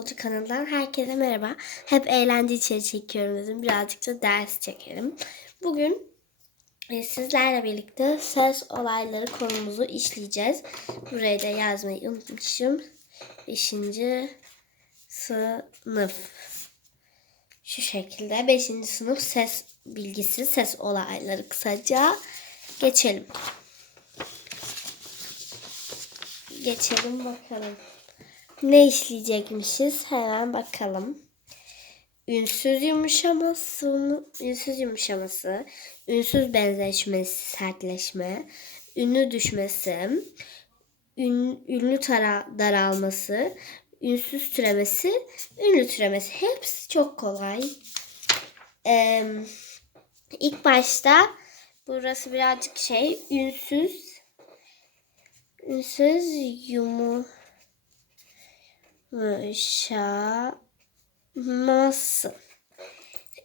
Olcu kanalından herkese merhaba. Hep eğlence içeri çekiyorum dedim. Birazcık da ders çekelim. Bugün e, sizlerle birlikte ses olayları konumuzu işleyeceğiz. Buraya da yazmayı unutmuşum. Beşinci sınıf. Şu şekilde beşinci sınıf ses bilgisi, ses olayları kısaca geçelim. Geçelim bakalım. Ne işleyecekmişiz? Hemen bakalım. Ünsüz yumuşaması, ünsüz yumuşaması, ünsüz benzeşmesi, sertleşme, ünlü düşmesi, ün, ünlü tara, daralması, ünsüz türemesi, ünlü türemesi. Hepsi çok kolay. Ee, ilk başta burası birazcık şey, ünsüz, ünsüz yumu Yaşaması.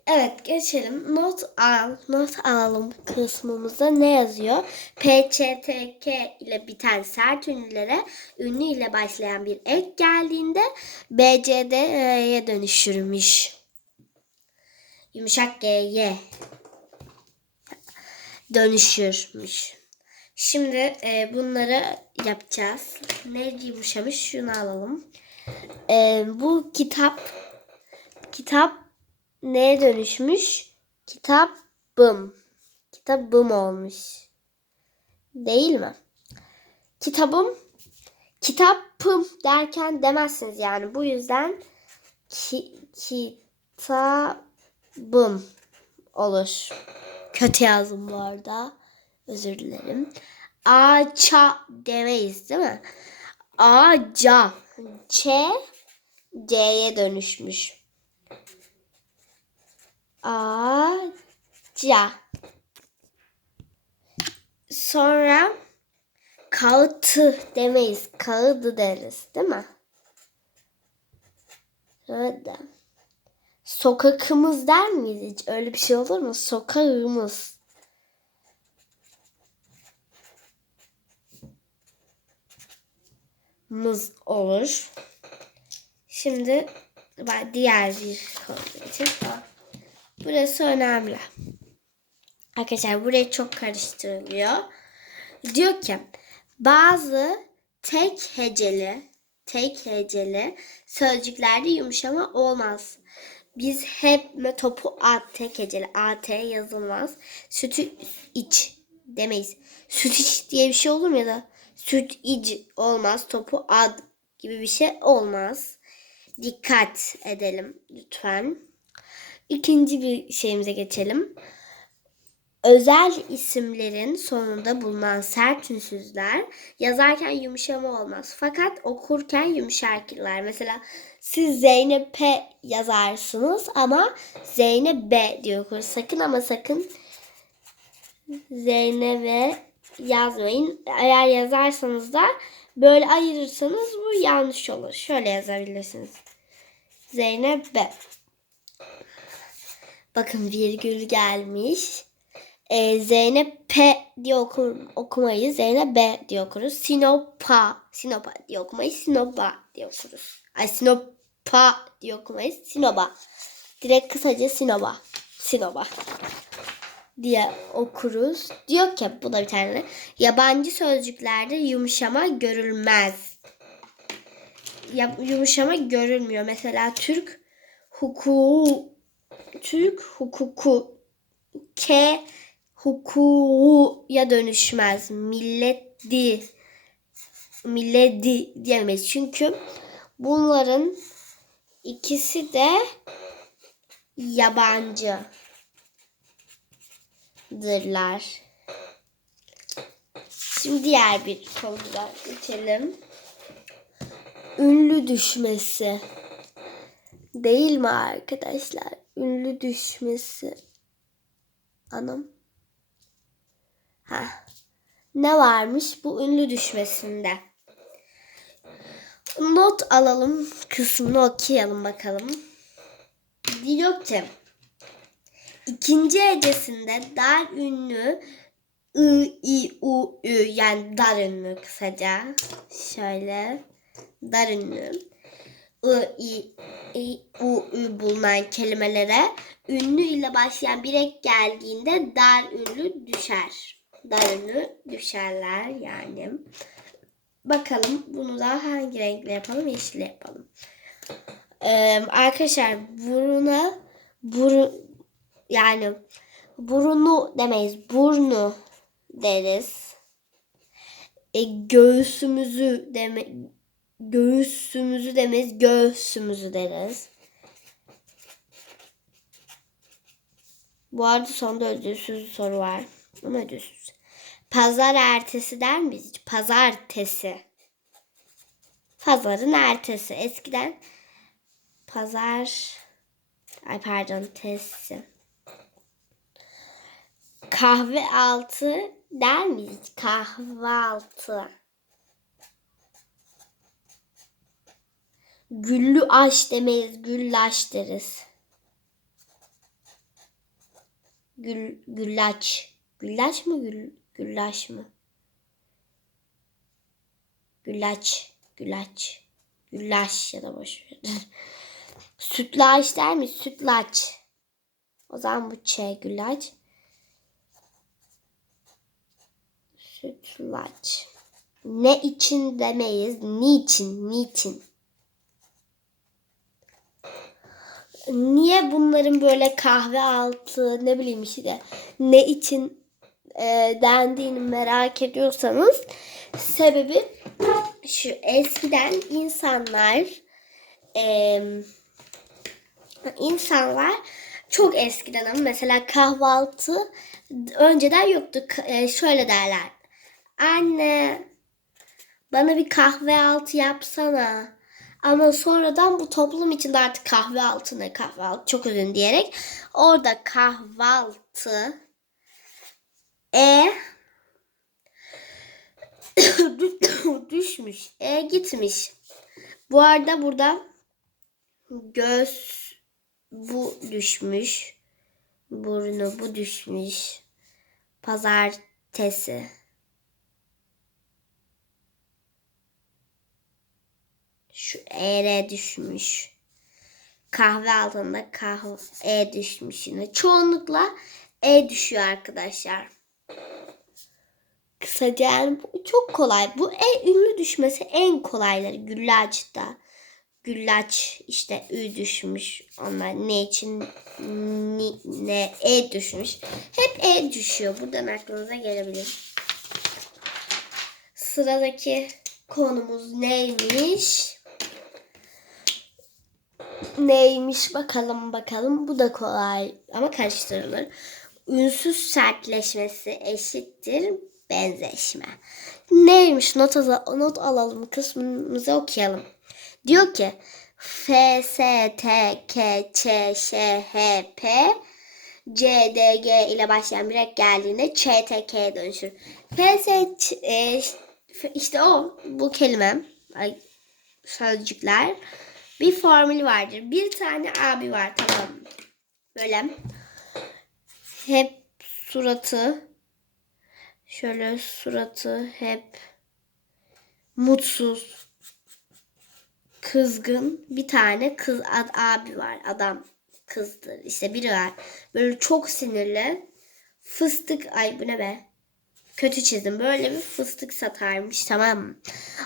Evet geçelim. Not al. Not alalım kısmımızda ne yazıyor? P, Ç, T, K ile biten sert ünlülere ünlü ile başlayan bir ek geldiğinde B, C, D, E'ye dönüşürmüş. Yumuşak G'ye dönüşürmüş. Şimdi e, bunları yapacağız. Ne yumuşamış? Şunu alalım. E, bu kitap kitap neye dönüşmüş? Kitabım. Kitabım olmuş. Değil mi? Kitabım kitapım derken demezsiniz yani. Bu yüzden ki, kitabım olur. Kötü yazdım bu arada. Özür dilerim. Ağaça demeyiz değil mi? Ağaca. Ç C'ye dönüşmüş. Ağaca. Sonra kağıtı demeyiz. Kağıdı deriz değil mi? Öyle. Sokakımız der miyiz hiç? Öyle bir şey olur mu? Sokağımız. mız olur. Şimdi diğer bir konu için. Burası önemli. Arkadaşlar burayı çok karıştırılıyor. Diyor ki bazı tek heceli tek heceli sözcüklerde yumuşama olmaz. Biz hep topu at tek heceli at yazılmaz. Sütü iç demeyiz. Süt iç diye bir şey olur mu ya da süt iç olmaz. Topu ad gibi bir şey olmaz. Dikkat edelim lütfen. İkinci bir şeyimize geçelim. Özel isimlerin sonunda bulunan sert ünsüzler yazarken yumuşama olmaz. Fakat okurken yumuşarlar. Mesela siz Zeynep P yazarsınız ama Zeynep B diye. Sakın ama sakın Zeynep'e yazmayın. Eğer yazarsanız da böyle ayırırsanız bu yanlış olur. Şöyle yazabilirsiniz. Zeynep B. Bakın virgül gelmiş. Ee, Zeynep P diye okur, okumayı Zeynep B diye okuruz. Sinopa. Sinopa diye okumayı Sinoba diye okuruz. Ay Sinopa diye okumayı Sinoba. Direkt kısaca Sinoba. Sinoba diye okuruz. Diyor ki bu da bir tane. Yabancı sözcüklerde yumuşama görülmez. Yumuşama görülmüyor. Mesela Türk hukuku Türk hukuku ke hukuya dönüşmez. Milleti milleti diyemeyiz. Çünkü bunların ikisi de yabancı dırlar. Şimdi diğer bir konuda geçelim. Ünlü düşmesi. Değil mi arkadaşlar? Ünlü düşmesi. Anam. Ha. Ne varmış bu ünlü düşmesinde? Not alalım kısmını okuyalım bakalım. Diyor ki İkinci hecesinde dar ünlü ı, i, u, ü yani dar ünlü kısaca. Şöyle dar ünlü. ı, i, i, u, ü bulunan kelimelere ünlü ile başlayan bir ek geldiğinde dar ünlü düşer. Dar ünlü düşerler yani. Bakalım bunu da hangi renkle yapalım? Yeşil yapalım. Ee, arkadaşlar buruna buru yani burunu demeyiz. Burnu deriz. E, göğsümüzü deme göğsümüzü demeyiz. Göğsümüzü deriz. Bu arada sonda ödülsüz soru var. Ama ödülsüz. Pazar ertesi der miyiz? hiç? Pazartesi. Pazarın ertesi. Eskiden pazar ay pardon tesi. Kahve altı der miyiz? Kahvaltı. Güllü aş demeyiz. Güllaç deriz. Gül, güllaç. Güllaç mı? Gül, güllaç mı? Güllaç. Güllaç. Güllaç ya da boş ver. Sütlaç der mi? Sütlaç. O zaman bu Ç güllaç. Sütlaç. Ne için demeyiz. Niçin? Niçin? Niye bunların böyle kahve altı ne bileyim işte ne için e, dendiğini merak ediyorsanız sebebi şu eskiden insanlar e, insanlar çok eskiden ama mesela kahvaltı önceden yoktu. E, şöyle derler. Anne bana bir kahve altı yapsana. Ama sonradan bu toplum içinde artık kahve altı ne kahve altı çok uzun diyerek orada kahvaltı e düşmüş. E gitmiş. Bu arada burada göz bu düşmüş. Burnu bu düşmüş. Pazartesi. Şu ere düşmüş. Kahve altında kahve e düşmüş yine. Çoğunlukla e düşüyor arkadaşlar. Kısaca yani bu çok kolay. Bu e ünlü düşmesi en kolayları. Güllaç'ta. Güllaç işte ü düşmüş. Onlar ne için ni, ne e düşmüş. Hep e düşüyor. Buradan aklınıza gelebilir. Sıradaki konumuz neymiş? Neymiş bakalım bakalım. Bu da kolay ama karıştırılır. Ünsüz sertleşmesi eşittir benzeşme. Neymiş not, al- not alalım kısmımızı okuyalım. Diyor ki F, S, T, K, Ç, Ş, H, P, C, D, G ile başlayan bir ek geldiğinde Ç, T, K'ye dönüşür. F, S, Ç- e, işte o bu kelime ay, sözcükler bir formülü vardır. Bir tane abi var tamam mı? Böyle hep suratı şöyle suratı hep mutsuz kızgın bir tane kız ad, abi var adam kızdır işte biri var böyle çok sinirli fıstık ay bu ne be kötü çizdim böyle bir fıstık satarmış tamam mı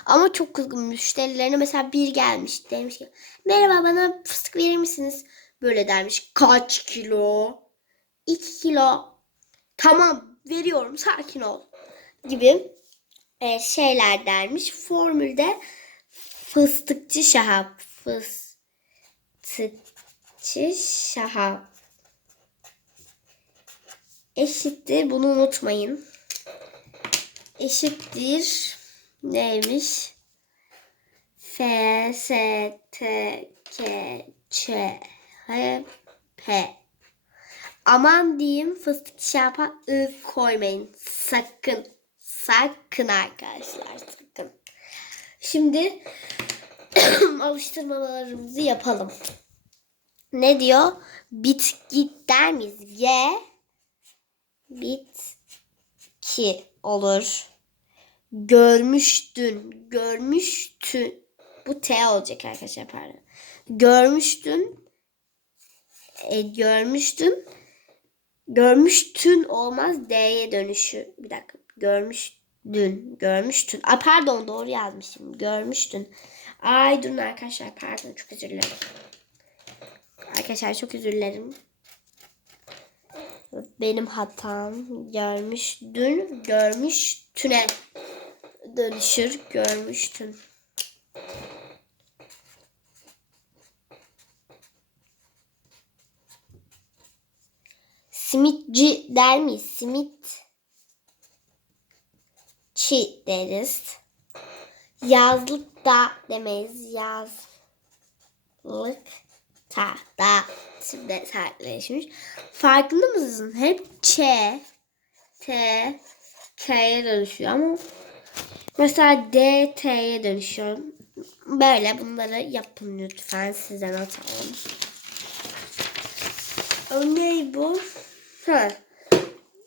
ama çok kızgın müşterilerine mesela bir gelmiş demiş ki merhaba bana fıstık verir misiniz böyle dermiş kaç kilo 2 kilo tamam veriyorum sakin ol gibi e, şeyler dermiş formülde Fıstıkçı Şahap. Fıstıkçı Şahap. Eşittir. Bunu unutmayın. Eşittir. Neymiş? F, S, T, K, Ç, H, P. Aman diyeyim fıstıkçı şahapa ı koymayın. Sakın. Sakın arkadaşlar. Sakın. Şimdi alıştırmalarımızı yapalım. Ne diyor? Bit git der miyiz? Ye bitki olur. Görmüştün, görmüştün. Bu T olacak arkadaşlar pardon. görmüştün. E, görmüştün. Görmüştün olmaz D'ye dönüşü. Bir dakika. Görmüştün. Görmüştün. Aa, pardon doğru yazmışım. Görmüştün. Ay durun arkadaşlar pardon çok özür dilerim. Arkadaşlar çok özür dilerim. Benim hatam. Görmüştün. Görmüştüne dönüşür. Görmüştün. Simitçi der miyiz? Simit çi deriz. Yazlık da demeyiz. Yazlık ta da şimdi sertleşmiş. Farkında mısın? Hep ç t k'ye dönüşüyor ama mesela d t'ye dönüşüyor. Böyle bunları yapın lütfen size not. O ne bu? Ha.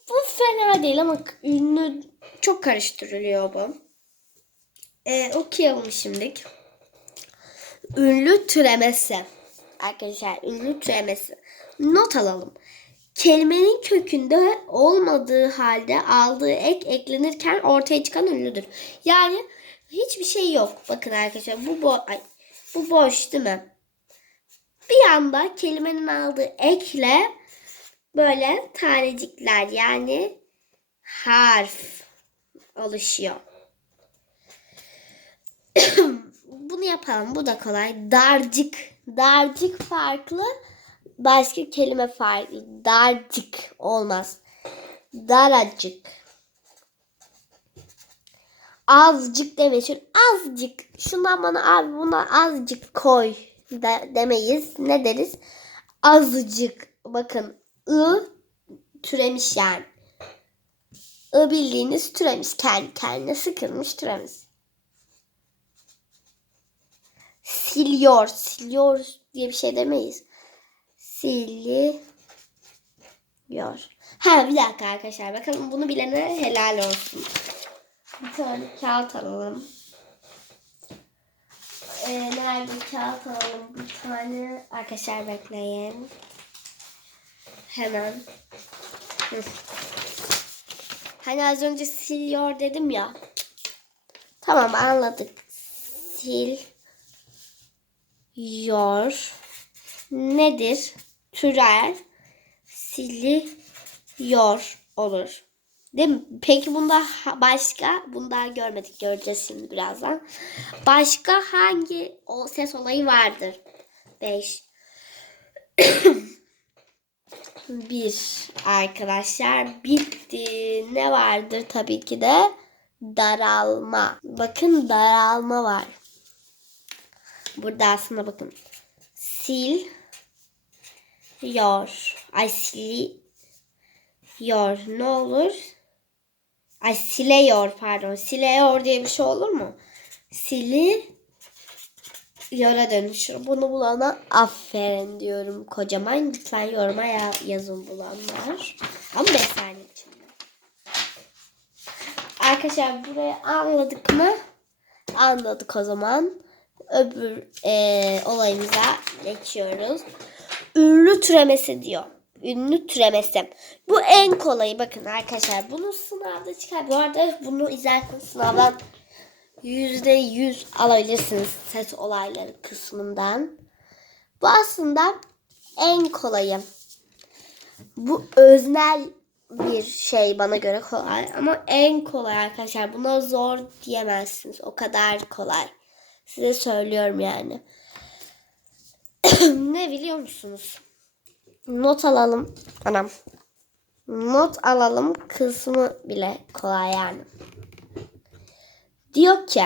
Bu fena değil ama ünlü çok karıştırılıyor bu. Ee, okuyalım şimdilik. Ünlü türemesi. Arkadaşlar ünlü türemesi. Not alalım. Kelimenin kökünde olmadığı halde aldığı ek eklenirken ortaya çıkan ünlüdür. Yani hiçbir şey yok. Bakın arkadaşlar bu bo ay, bu boş değil mi? Bir anda kelimenin aldığı ekle böyle tanecikler yani harf oluşuyor. Bunu yapalım. Bu da kolay. Darcık. Darcık farklı. Başka kelime farklı. Darcık olmaz. Daracık. Azıcık demeyin. Azıcık. Şundan bana abi buna azıcık koy de, demeyiz. Ne deriz? Azıcık. Bakın ı türemiş yani. I bildiğiniz türemiş. Kendi kendine sıkılmış türemiş. Siliyor. Siliyor diye bir şey demeyiz. Siliyor. Ha bir dakika arkadaşlar. Bakalım bunu bilene helal olsun. Bir tane kağıt alalım. Ee, nerede kağıt alalım? Bir tane arkadaşlar bekleyin. Hemen. Hani az önce siliyor dedim ya. Tamam anladık. Siliyor. Nedir? Türer. Siliyor olur. Değil mi? Peki bunda başka, bunu daha görmedik göreceğiz şimdi birazdan. Başka hangi o ses olayı vardır? 5 bir arkadaşlar bitti. Ne vardır tabii ki de daralma. Bakın daralma var. Burada aslında bakın. Sil yor. Ay sili yor. Ne olur? Ay sileyor pardon. Sileyor diye bir şey olur mu? Sili yora dönüşür. Bunu bulana aferin diyorum kocaman. Lütfen yoruma ya- yazın bulanlar. Ama 5 saniye içinde. Arkadaşlar burayı anladık mı? Anladık o zaman. Öbür eee, olayımıza geçiyoruz. Ünlü türemesi diyor. Ünlü türemesi. Bu en kolayı bakın arkadaşlar. Bunu sınavda çıkar. Bu arada bunu izlerken sınavdan yüzde yüz alabilirsiniz ses olayları kısmından. Bu aslında en kolayı. Bu öznel bir şey bana göre kolay ama en kolay arkadaşlar. Buna zor diyemezsiniz. O kadar kolay. Size söylüyorum yani. ne biliyor musunuz? Not alalım. Anam. Not alalım kısmı bile kolay yani. Diyor ki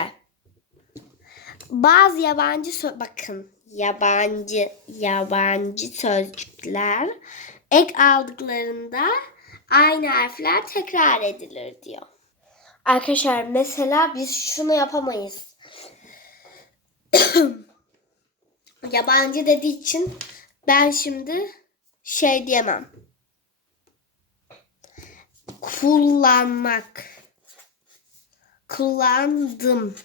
bazı yabancı sö- bakın yabancı yabancı sözcükler ek aldıklarında aynı harfler tekrar edilir diyor. Arkadaşlar mesela biz şunu yapamayız. yabancı dediği için ben şimdi şey diyemem. Kullanmak kullandım.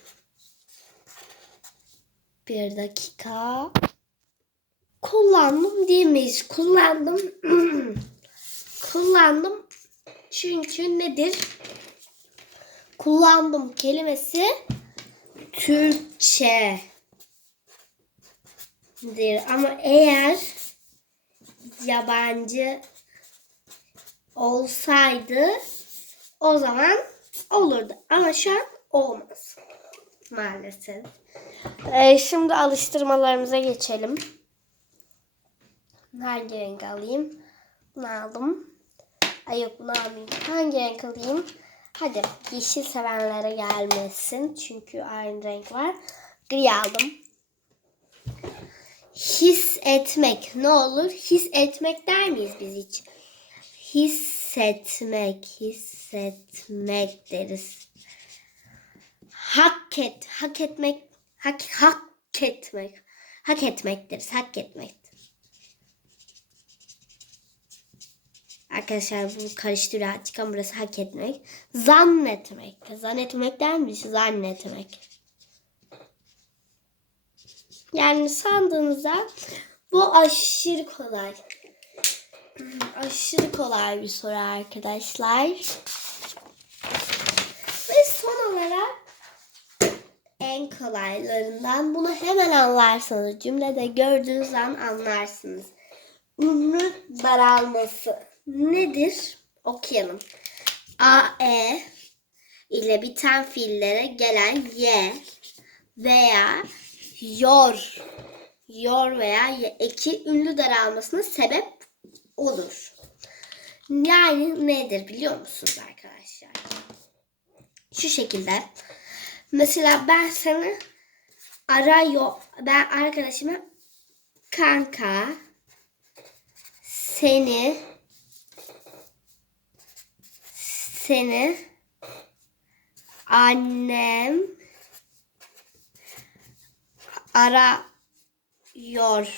Bir dakika. kullandım diyemeyiz. Kullandım. kullandım. Çünkü nedir? Kullandım kelimesi Türkçedir. Ama eğer yabancı olsaydı o zaman olurdu. Ama şu an olmaz. Maalesef. Ee, şimdi alıştırmalarımıza geçelim. Hangi renk alayım? Bunu aldım. Ay yok bunu almayayım. Hangi renk alayım? Hadi yeşil sevenlere gelmesin. Çünkü aynı renk var. Gri aldım. His etmek ne olur? His etmek der miyiz biz hiç? Hissetmek, hissetmek deriz. Hak et, hak etmek, hak, hak etmek. Hak etmek deriz, hak etmek. Arkadaşlar bu karıştırıyor artık ama burası hak etmek. Zannetmek. Zannetmek der miyiz? Zannetmek. Yani sandığınızda bu aşırı kolay. Aşırı kolay bir soru arkadaşlar. Ve son olarak en kolaylarından bunu hemen anlarsanız cümlede gördüğünüz an anlarsınız. Ünlü daralması nedir? Okuyalım. A, E ile biten fiillere gelen Y veya yor, yor veya eki ünlü daralmasına sebep olur. Yani nedir biliyor musunuz arkadaşlar? Şu şekilde. Mesela ben sana arıyor. Ben arkadaşıma kanka seni seni annem arıyor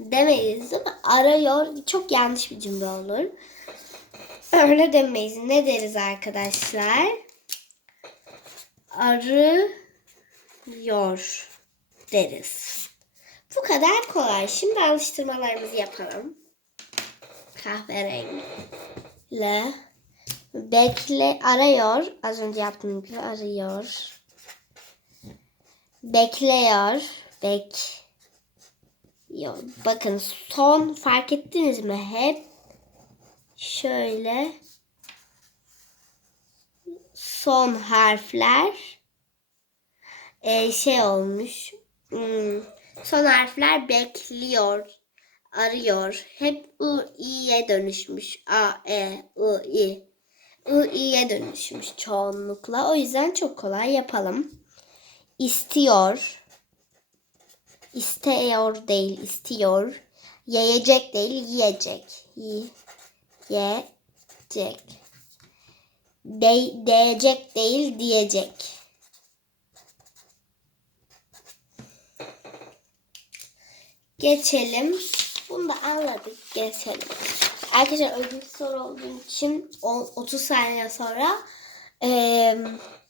demeyiz değil mi? Arıyor çok yanlış bir cümle olur. Öyle demeyiz. Ne deriz arkadaşlar? Arıyor deriz. Bu kadar kolay. Şimdi alıştırmalarımızı yapalım. Kahverengiyle bekle arıyor. Az önce yaptığım gibi arıyor. Bekliyor. Bekliyor. Bakın son fark ettiniz mi? Hep şöyle son harfler e, şey olmuş. Hmm, son harfler bekliyor, arıyor. Hep ı, i'ye dönüşmüş. A, e, i, i. I, i'ye dönüşmüş çoğunlukla. O yüzden çok kolay yapalım. İstiyor. İstiyor değil, istiyor. Yiyecek değil, yiyecek. Yiyecek. De, diyecek değil, diyecek. Geçelim. Bunu da anladık. Geçelim. Arkadaşlar ödül soru olduğu için o- 30 saniye sonra eee,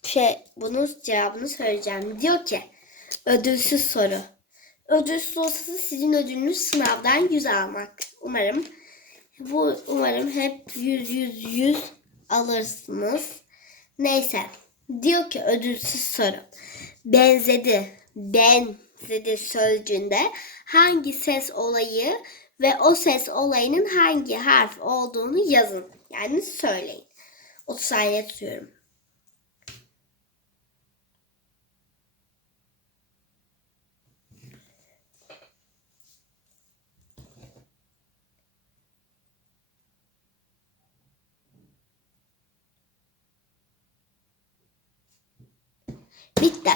şey bunun cevabını söyleyeceğim. Diyor ki ödülsüz soru. Ödülsüz olsa sizin ödülünüz sınavdan 100 almak. Umarım bu umarım hep 100 100 100 alırsınız. Neyse. Diyor ki ödülsüz soru. Benzedi. Benzedi sözcüğünde hangi ses olayı ve o ses olayının hangi harf olduğunu yazın. Yani söyleyin. 30 saniye tutuyorum. Bitti.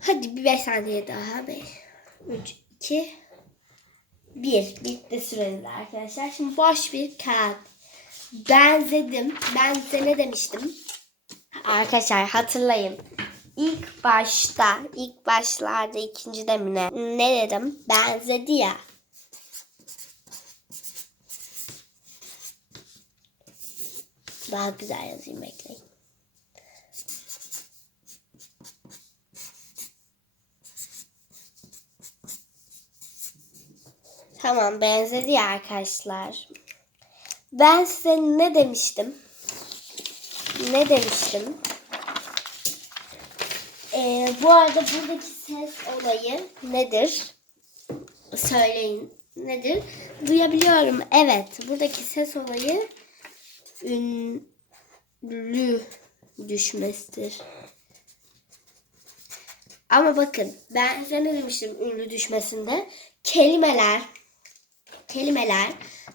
Hadi bir 5 saniye daha. 5, 3, 2, 1. Bitti süreniz arkadaşlar. Şimdi boş bir kağıt. Benzedim. Ben size ne demiştim? Arkadaşlar hatırlayın. İlk başta, ilk başlarda ikinci demine ne dedim? Benzedi ya. Daha güzel yazayım bekleyin. Tamam benzedi ya arkadaşlar. Ben size ne demiştim? Ne demiştim? Ee, bu arada buradaki ses olayı nedir? Söyleyin. Nedir? Duyabiliyorum. Evet. Buradaki ses olayı ünlü düşmesidir. Ama bakın ben size ne demiştim ünlü düşmesinde? Kelimeler kelimeler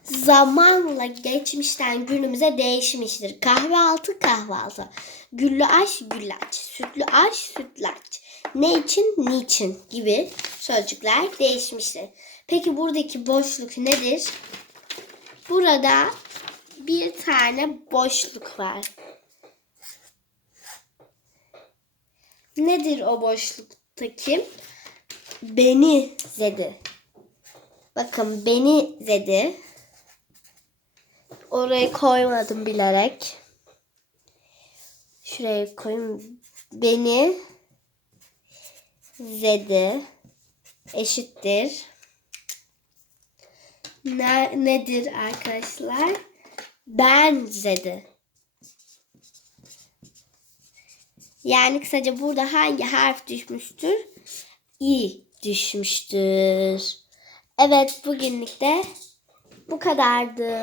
zamanla geçmişten günümüze değişmiştir. Kahvaltı kahvaltı. Güllü aş güllaç. Sütlü aş sütlaç. Ne için niçin gibi sözcükler değişmiştir. Peki buradaki boşluk nedir? Burada bir tane boşluk var. Nedir o boşluktaki? Beni zedi. Bakın beni zedi. Orayı koymadım bilerek. Şuraya koyayım. Beni zedi eşittir. Ne, nedir arkadaşlar? Ben zedi. Yani kısaca burada hangi harf düşmüştür? İ düşmüştür. Evet bugünlük de bu kadardı.